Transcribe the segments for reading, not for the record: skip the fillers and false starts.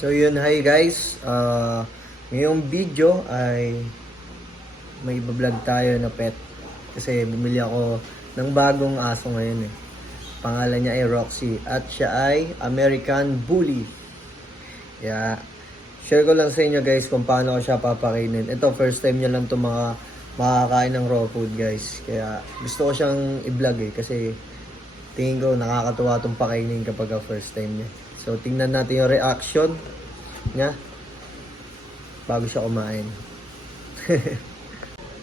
So yun, hi guys. Ngayong video ay may vlog tayo na pet. Kasi bumili ako ng bagong aso ngayon eh. Pangalan niya ay Roxy at siya ay American Bully. Yeah. Share ko lang sa inyo guys kung paano ko siya papakainin. Ito first time niya lang to makakain ng raw food guys. Kaya gusto ko siyang i-vlog eh kasi tingin ko nakakatuwa itong pakainin kapag first time niya. So tingnan natin yung reaction niya bago siya kumain.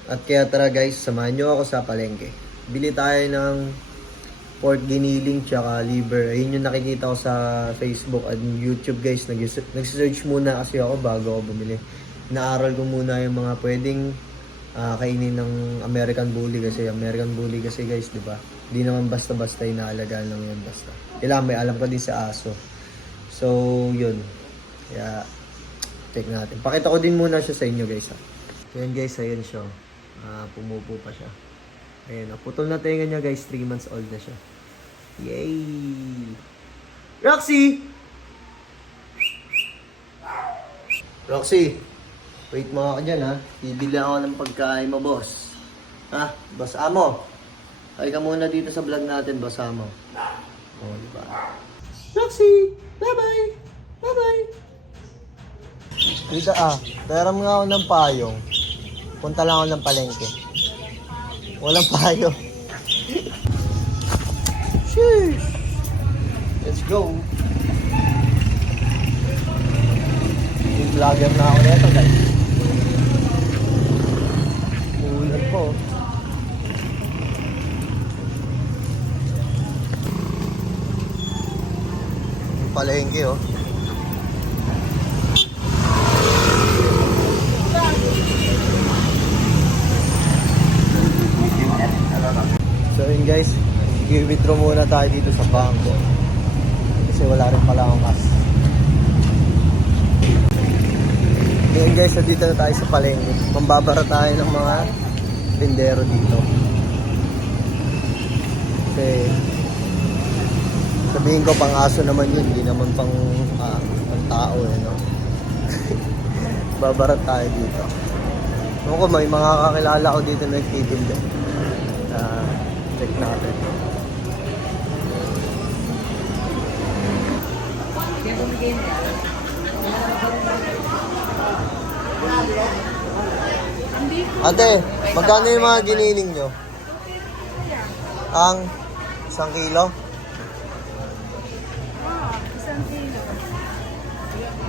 At kaya tara guys, samahan nyo ako sa palengke. Bili tayo ng pork giniling tsaka liver. Ayun yung nakikita ko sa Facebook at YouTube guys. Nag-search muna kasi ako bago ako bumili. Naaral ko muna yung mga pwedeng kainin ng American Bully kasi guys, di ba? Hindi naman basta-basta inaalagaan lang yan basta. Kailangan may alam ka din sa aso. So, yun. Kaya, check natin. Pakita ko din muna siya sa inyo guys ha. Ayan guys, ayan siya. Pumupo pa siya. Ayan, putol na tenga niya guys. 3 months old na siya. Yay! Roxy! Roxy! Wait mo ako dyan ha. Bibili ako ng pagkain mo boss. Ha? Boss Amo. Ay ka muna dito sa vlog natin, boss Amo. O, diba? Roxy! Bye-bye! Bye-bye! Dito daram nga ako ng payong. Punta lang ako ng palengke. Walang payong. Sheesh! Let's go! Yung vlogger na ako nito guys. Ulan po. Yung palengke oh. So yun guys, i-withdraw muna tayo dito sa bangko kasi wala rin pala akong cash. Ngayon guys, so dito na tayo sa palengke. Mambabara tayo ng mga tindero dito. Kasi sabihin ko pang aso naman yun, hindi naman pang tao eh, no? Babarat tayo dito. Ako may mga kakilala ko dito na nagtitinda. Check natin. Ate, magkano yung mga giniling nyo? Ang 1 kilo? 1 kilo.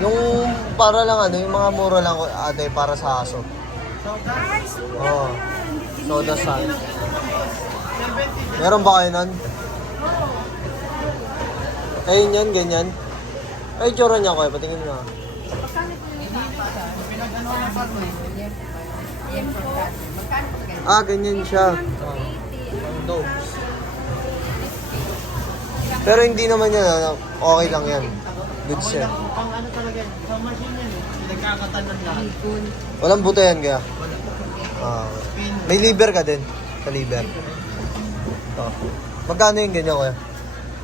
Yung para lang yung mga mura lang ate para sa aso. Ay, soda. Oo. Soda san. Meron ba kayo nun? Ayun yan, ganyan. Ay, tsura niya ko patingin mo na. Magkano po yung pinag-ano na pa mo? Yan po. Ganyan siya. Dogs. Pero hindi naman yan, okay lang yan. Good siya. Pang ano talaga yan, sa machine yan eh. Nagkakatanan lahat. Walang buto yan kaya? May liver ka din? Sa liver? Magkano yung ganyan kuya?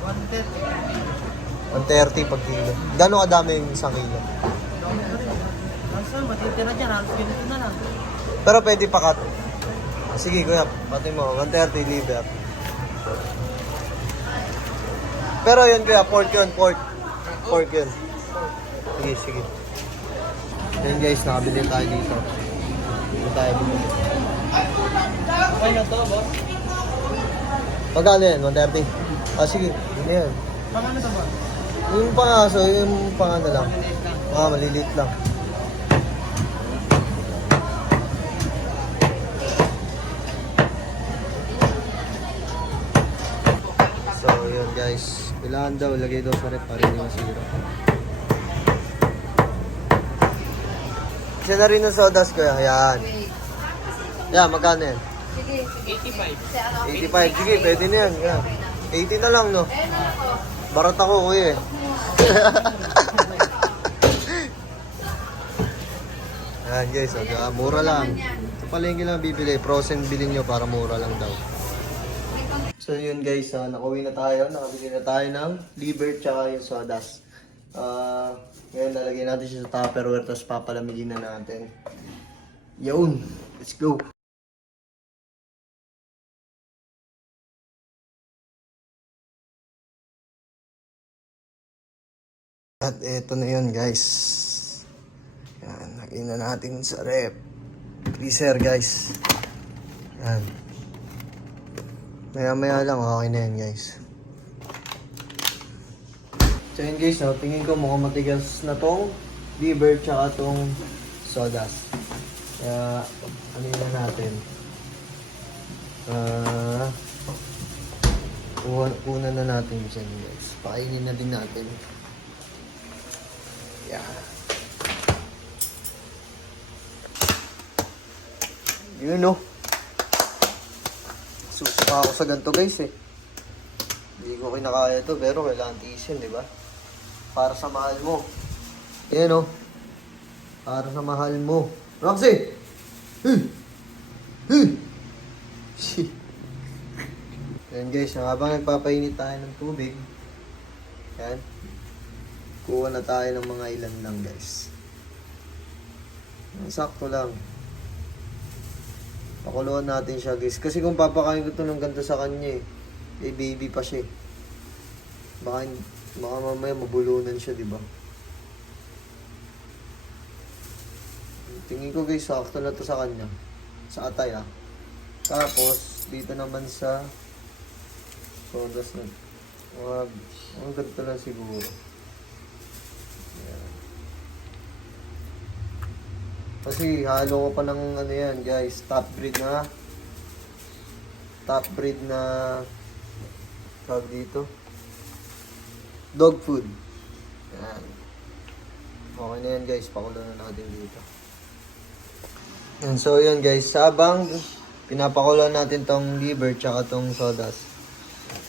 130. 130 pag kilo. Gano'ng kadami yung 1 kilo? Basta matitira dyan, halos ganito na lang. Pero pwede pakat. Sige kuya, pati mo, 130 liver. Pero yun kuya, pork yun, pork. Pork yun. Sige, sige. Yan guys, nakabili tayo dito. Dito tayo bumili. Okay na to, boss? Magkano yan? 130? Sige, yun yan. Pang ano to, boss? Yung pangaso, yung pangano lang. Maliliit lang. So, yun guys. Kailangan daw, lagay daw sa rep para hindi masira. Isa na rin ng sodas ko yan. Ayan. Yan, magkano yan? Sige, 85. 85. Sige, pwede na yan. Yan. 80 na lang, no? Barat ako, kuya eh. Ayan guys, mura lang. Ito palengke lang bibili. Frozen bilhin nyo para mura lang daw. So yun guys, nakauwi na tayo. Nakabili na tayo ng liver tsaka yung sodas. Ngayon, lalagyan natin siya sa Tupperware, tapos papalamigin na natin. Yun! Let's go! At eto na yun, guys. Yan, lagyan na natin sa rep. Freezer, guys. Yan. Maya-maya lang, okay na yan, guys. So yun guys, no, tingin ko mukhang matigas na tong liver tsaka tong sawdust. Kaya, ano na natin? Kunan na natin dyan guys. Pakainin na din natin. Yeah. Yun no. Susuka ako sa ganito guys eh. Hindi ko kinakaya to pero kailangan tiisin, di ba? Para sa mahal mo. Ayan o. Para sa mahal mo. Roxy! Ayan guys, habang nagpapainit tayo ng tubig, yan, kuha na tayo ng mga ilan lang guys. Sakto lang. Pakuluan natin siya guys. Kasi kung papakain ko to ng ganito sa kanya baby pa siya. Baka mamaya mabulunan siya, di ba? Tingin ko guys, sakto na to sa kanya. Sa atay Tapos, dito naman sa sodas na. Ang ganito lang siguro. Ayan. Kasi halo ko pa ng ano yan guys, top breed na tawag dito, dog food. Yan. Okay na yan guys, pakulo na natin dito. Yan, so yun guys, habang pinapakulo natin tong liver tsaka tong sawdust,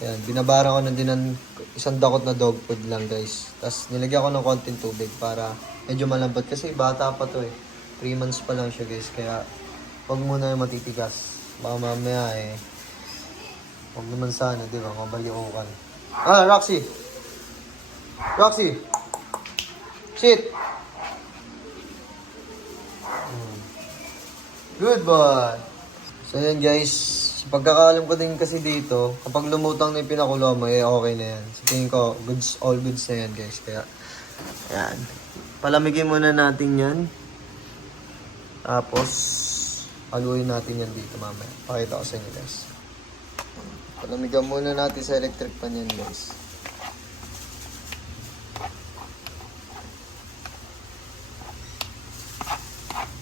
yan, binabara ko na din ng isang dakot na dog food lang guys. Tapos nilagyan ko ng konting tubig para medyo malambot kasi bata pa to 3 months pa lang siya guys, kaya huwag muna yung matitigas. Baka mamaya huwag naman sana, di ba? Mabaliukan. Roxy! Roxy! Sit! Good boy! So yan guys, sa pagkakaalam ko din kasi dito, kapag lumutang na yung pinakulo mo, okay na yan. So tingin ko, goods, all goods na yan guys. Kaya, yan. Palamigin muna natin yan. Tapos, haluin natin yan dito mamaya. Pakita ko sa inyo guys. Palamigan muna natin sa electric pan yan guys.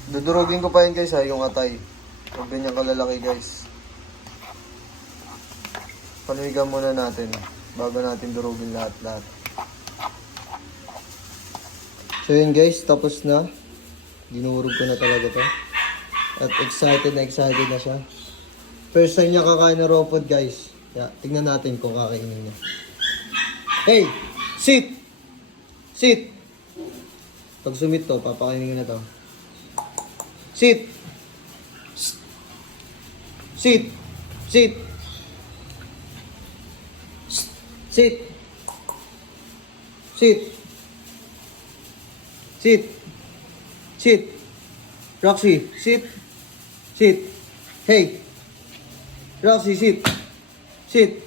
Dudurugin ko pa yan guys yung atay. Huwag ganyan kalalaki guys. Palamigan muna natin bago natin durugin lahat-lahat. So yun guys, tapos na. Dinurog ko na talaga to. At excited na siya. First time niya kakain na raw food guys. Kaya tignan natin kung kakainin niya. Hey! Sit! Sit! Pag sumit to, papakainin ko na to. Sit! Sit! Sit! Sit! Sit! Sit! Sit! Roxy, sit! Sit! Hey! Roxy, sit! Sit!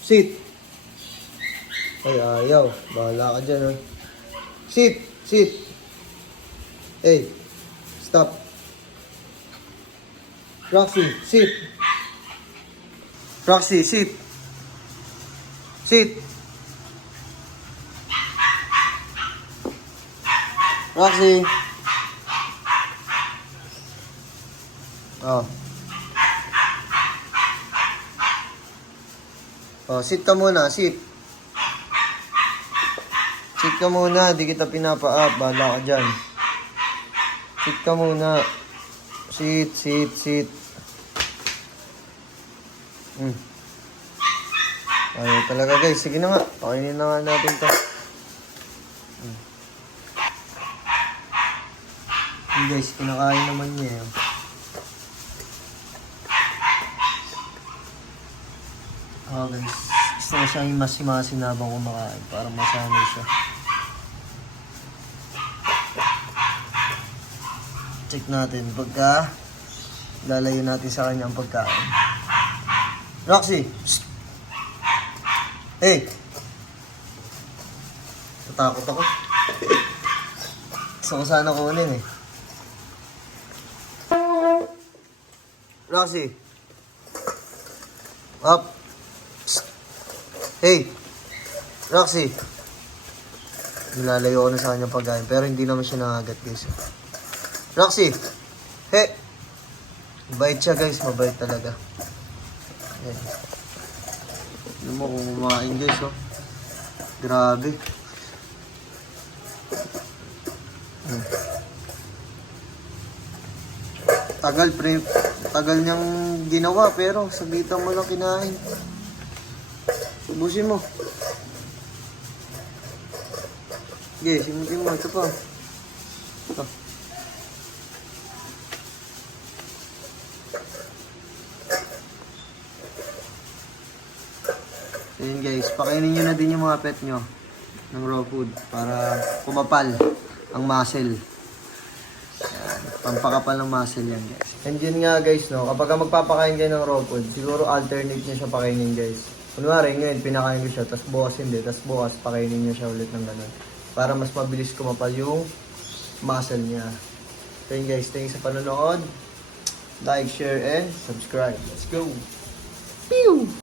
Sit! Ay, ayaw. Bahala ka dyan, Sit! Sit! Hey! Stop! Roxy, sit! Roxy, sit! Sit! Roxy! Sit ka muna, sit. Sit ka muna, di kita pinapa-up. Bahala ka dyan. Sit ka muna. Sit, sit, sit. Ayaw talaga guys. Sige na nga. Pakainin na nga natin to. Guys, kinakain naman niya. Guys, Gusto ko siyang masi-masin habang kumakain para masanay siya. Check natin pagka lalayo natin sa kanya ang pagkain. Roxy! Psst! Hey! Natakot ako. Gusto ko sana kunin eh. Roxy! Up! Psst! Hey! Roxy! Nilalayo ko na sa kanya pagkain pero hindi naman siya nangagat guys. Roxy! Hey! Mabait siya guys, mabait talaga. Ayan. Ano mo kung kumain guys oh. Grabe. Tagal pre, tagal niyang ginawa pero sabitan mo lang kinain. Subusin mo. Okay, simutin mo. Ito pa. Ito. So yun guys, pakainin nyo na din yung mga pet nyo ng raw food para kumapal ang muscle. Yan, pampakapal ng muscle yan guys. And yun nga guys, no, kapag magpapakain kayo ng raw food, siguro alternate nyo siya pakainin guys. Kunwari ngayon, pinakain ko siya, tas bukas hindi, tas bukas pakainin nyo siya ulit ng ganun. Para mas mabilis kumapal yung muscle niya. So yun guys, thanks sa panonood. Like, share, and subscribe. Let's go! Pew!